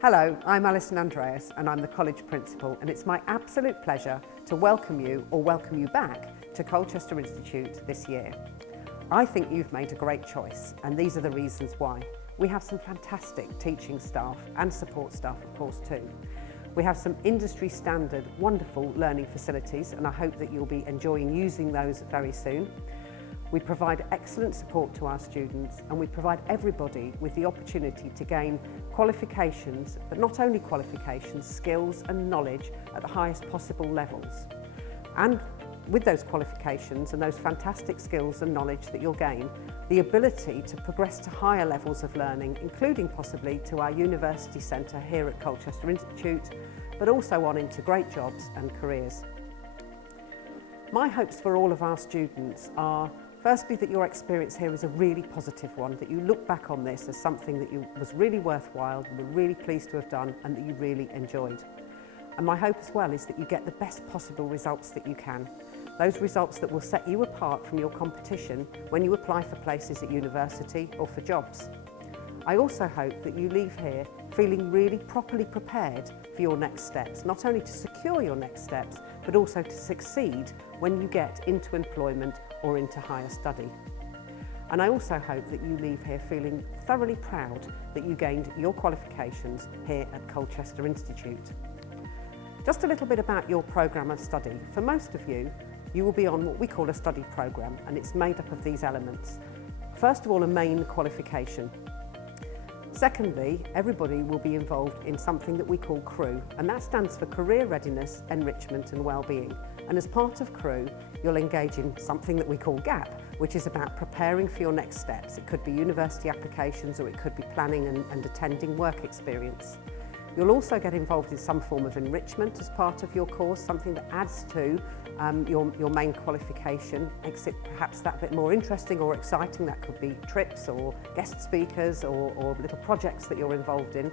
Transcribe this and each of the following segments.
Hello, I'm Alison Andreas and I'm the College Principal, and it's my absolute pleasure to welcome you back to Colchester Institute this year. I think you've made a great choice, and these are the reasons why. We have some fantastic teaching staff and support staff, of course, too. We have some industry standard, wonderful learning facilities, and I hope that you'll be enjoying using those very soon. We provide excellent support to our students, and we provide everybody with the opportunity to gain qualifications, but not only qualifications, skills and knowledge at the highest possible levels. And with those qualifications and those fantastic skills and knowledge that you'll gain, the ability to progress to higher levels of learning, including possibly to our university centre here at Colchester Institute, but also on into great jobs and careers. My hopes for all of our students are firstly, that your experience here is a really positive one, that you look back on this as something that was really worthwhile, you were really pleased to have done, and that you really enjoyed. And my hope as well is that you get the best possible results that you can. Those results that will set you apart from your competition when you apply for places at university or for jobs. I also hope that you leave here feeling really properly prepared for your next steps, not only to secure your next steps, but also to succeed when you get into employment or into higher study. And I also hope that you leave here feeling thoroughly proud that you gained your qualifications here at Colchester Institute. Just a little bit about your programme of study. For most of you, you will be on what we call a study programme, and it's made up of these elements. First of all, a main qualification. Secondly, everybody will be involved in something that we call CREW, and that stands for Career Readiness, Enrichment and Wellbeing. And as part of CREW, you'll engage in something that we call GAP, which is about preparing for your next steps. It could be university applications, or it could be planning and attending work experience. You'll also get involved in some form of enrichment as part of your course, something that adds to your main qualification, makes it perhaps that bit more interesting or exciting. That could be trips or guest speakers or little projects that you're involved in.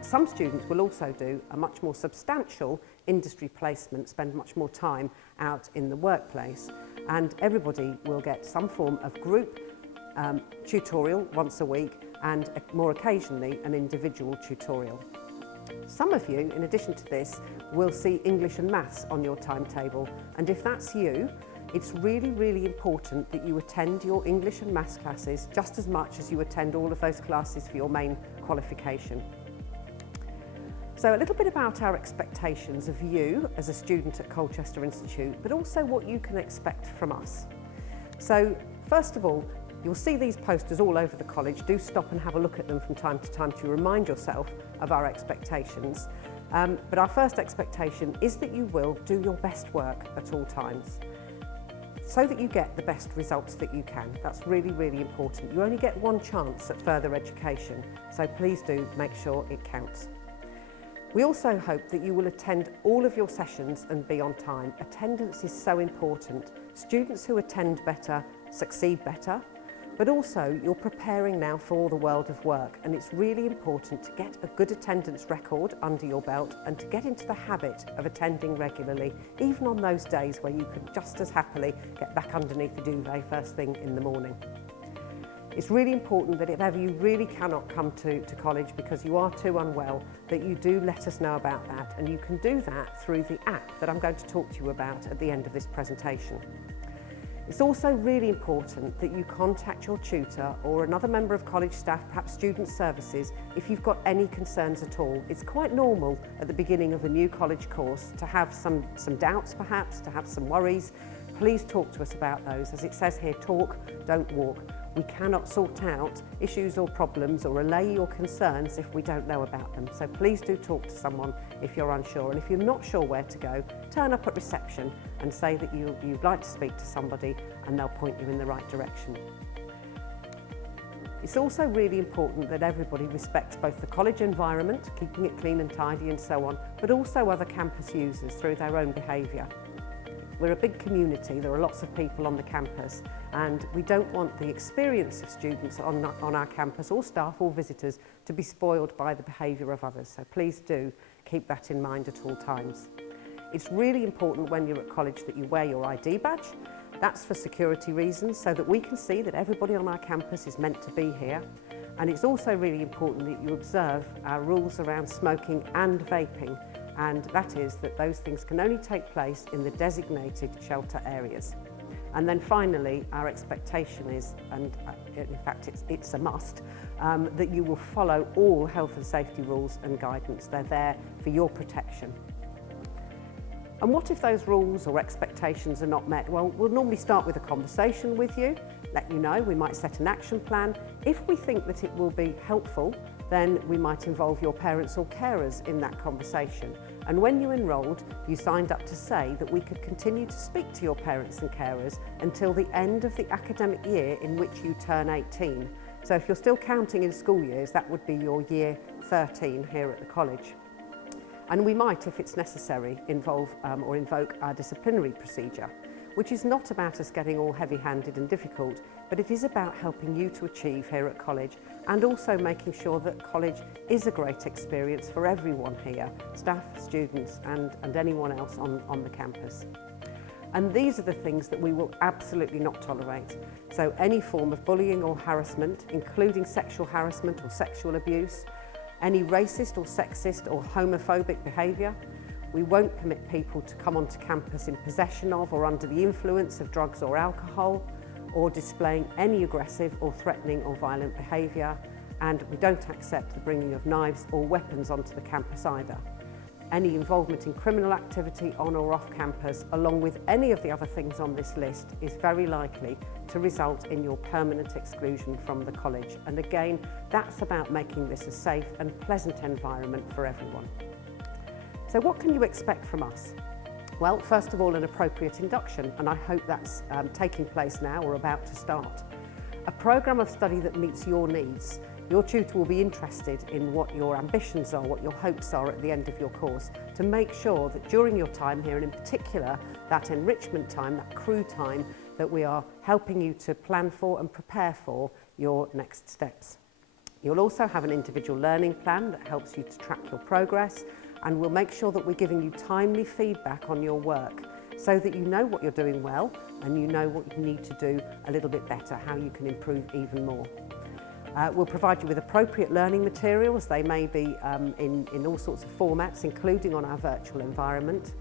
Some students will also do a much more substantial industry placement, spend much more time out in the workplace, and everybody will get some form of group tutorial once a week, and more occasionally an individual tutorial. Some of you, in addition to this, will see English and Maths on your timetable, and if that's you, it's really, really important that you attend your English and Maths classes just as much as you attend all of those classes for your main qualification. So a little bit about our expectations of you as a student at Colchester Institute, but also what you can expect from us. So first of all, you'll see these posters all over the college. Do stop and have a look at them from time to time to remind yourself of our expectations. But our first expectation is that you will do your best work at all times, so that you get the best results that you can. That's really, really important. You only get one chance at further education, so please do make sure it counts. We also hope that you will attend all of your sessions and be on time. Attendance is so important. Students who attend better succeed better, but also you're preparing now for the world of work, and it's really important to get a good attendance record under your belt and to get into the habit of attending regularly, even on those days where you could just as happily get back underneath the duvet first thing in the morning. It's really important that if ever you really cannot come to college because you are too unwell, that you do let us know about that, and you can do that through the app that I'm going to talk to you about at the end of this presentation. It's also really important that you contact your tutor or another member of college staff, perhaps student services, if you've got any concerns at all. It's quite normal at the beginning of a new college course to have some doubts perhaps, to have some worries. Please talk to us about those. As it says here, talk, don't walk. We cannot sort out issues or problems or allay your concerns if we don't know about them. So please do talk to someone if you're unsure. And if you're not sure where to go, turn up at reception and say that you'd like to speak to somebody, and they'll point you in the right direction. It's also really important that everybody respects both the college environment, keeping it clean and tidy and so on, but also other campus users through their own behaviour. We're a big community, there are lots of people on the campus, and we don't want the experience of students on our campus, or staff or visitors, to be spoiled by the behaviour of others. So please do keep that in mind at all times. It's really important when you're at college that you wear your ID badge. That's for security reasons, so that we can see that everybody on our campus is meant to be here. And it's also really important that you observe our rules around smoking and vaping, and that is that those things can only take place in the designated shelter areas. And then finally, our expectation is, and in fact it's a must, that you will follow all health and safety rules and guidance. They're there for your protection. And what if those rules or expectations are not met? Well, we'll normally start with a conversation with you, let you know. We might set an action plan. If we think that it will be helpful, then we might involve your parents or carers in that conversation. And when you enrolled, you signed up to say that we could continue to speak to your parents and carers until the end of the academic year in which you turn 18. So if you're still counting in school years, that would be your year 13 here at the college. And we might, if it's necessary, involve or invoke our disciplinary procedure, which is not about us getting all heavy-handed and difficult, but it is about helping you to achieve here at college and also making sure that college is a great experience for everyone here, staff, students and anyone else on the campus. And these are the things that we will absolutely not tolerate. So any form of bullying or harassment, including sexual harassment or sexual abuse, any racist or sexist or homophobic behaviour. We won't permit people to come onto campus in possession of or under the influence of drugs or alcohol, or displaying any aggressive or threatening or violent behaviour, and we don't accept the bringing of knives or weapons onto the campus either. Any involvement in criminal activity on or off campus, along with any of the other things on this list, is very likely to result in your permanent exclusion from the college. And again, that's about making this a safe and pleasant environment for everyone. So what can you expect from us? Well, first of all, an appropriate induction, and I hope that's taking place now or about to start. A programme of study that meets your needs. Your tutor will be interested in what your ambitions are, what your hopes are at the end of your course, to make sure that during your time here, and in particular that enrichment time, that crew time, that we are helping you to plan for and prepare for your next steps. You'll also have an individual learning plan that helps you to track your progress, and we'll make sure that we're giving you timely feedback on your work so that you know what you're doing well and you know what you need to do a little bit better, how you can improve even more. We'll provide you with appropriate learning materials. They may be in all sorts of formats, including on our virtual environment.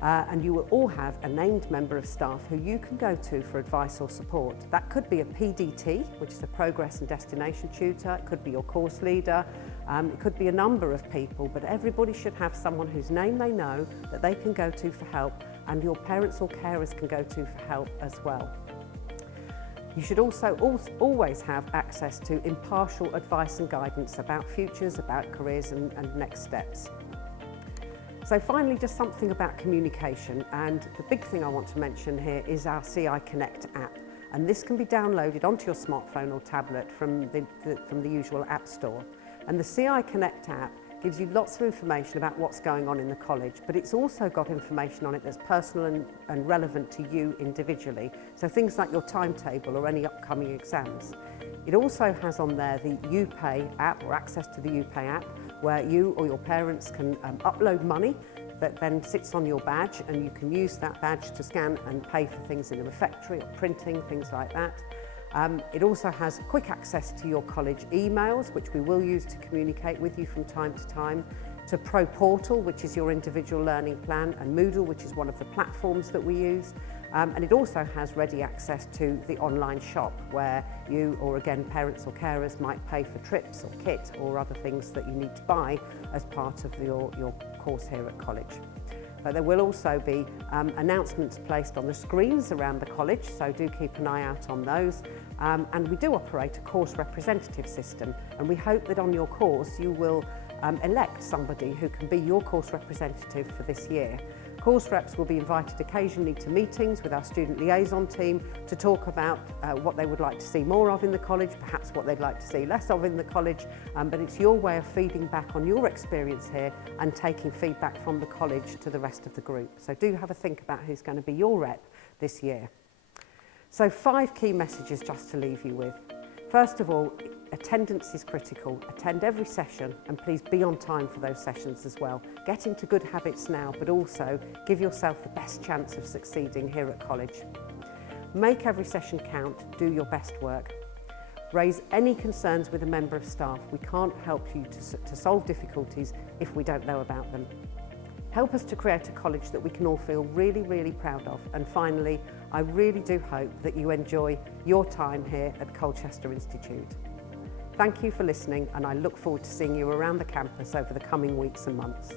And you will all have a named member of staff who you can go to for advice or support. That could be a PDT, which is a progress and destination tutor. It could be your course leader. It could be a number of people, but everybody should have someone whose name they know that they can go to for help, and your parents or carers can go to for help as well. You should also always have access to impartial advice and guidance about futures, about careers and next steps. So finally, just something about communication, and the big thing I want to mention here is our CI Connect app, and this can be downloaded onto your smartphone or tablet from the usual app store. And the CI Connect app gives you lots of information about what's going on in the college, but it's also got information on it that's personal and relevant to you individually. So things like your timetable or any upcoming exams. It also has on there the UPay app, or access to the UPay app, where you or your parents can upload money that then sits on your badge, and you can use that badge to scan and pay for things in the refectory or printing, things like that. It also has quick access to your college emails, which we will use to communicate with you from time to time, to Pro Portal, which is your individual learning plan, and Moodle, which is one of the platforms that we use. And it also has ready access to the online shop, where you, or again parents or carers, might pay for trips or kit or other things that you need to buy as part of your course here at college. But there will also be announcements placed on the screens around the college, so do keep an eye out on those. And we do operate a course representative system, and we hope that on your course you will elect somebody who can be your course representative for this year. Course reps will be invited occasionally to meetings with our student liaison team to talk about what they would like to see more of in the college, perhaps what they'd like to see less of in the college, but it's your way of feeding back on your experience here and taking feedback from the college to the rest of the group. So do have a think about who's going to be your rep this year. So 5 key messages just to leave you with. First of all, attendance is critical. Attend every session, and please be on time for those sessions as well. Get into good habits now, but also give yourself the best chance of succeeding here at college. Make every session count, do your best work. Raise any concerns with a member of staff. We can't help you to solve difficulties if we don't know about them. Help us to create a college that we can all feel really, really proud of. And finally, I really do hope that you enjoy your time here at Colchester Institute. Thank you for listening, and I look forward to seeing you around the campus over the coming weeks and months.